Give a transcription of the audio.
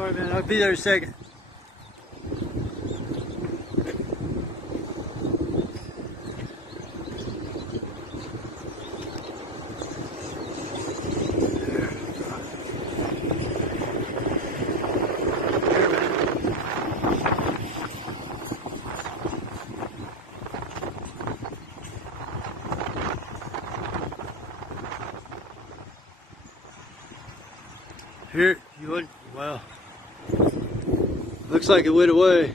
Alright man, I'll be there in a second. Here, you would, wow. Looks like it went away.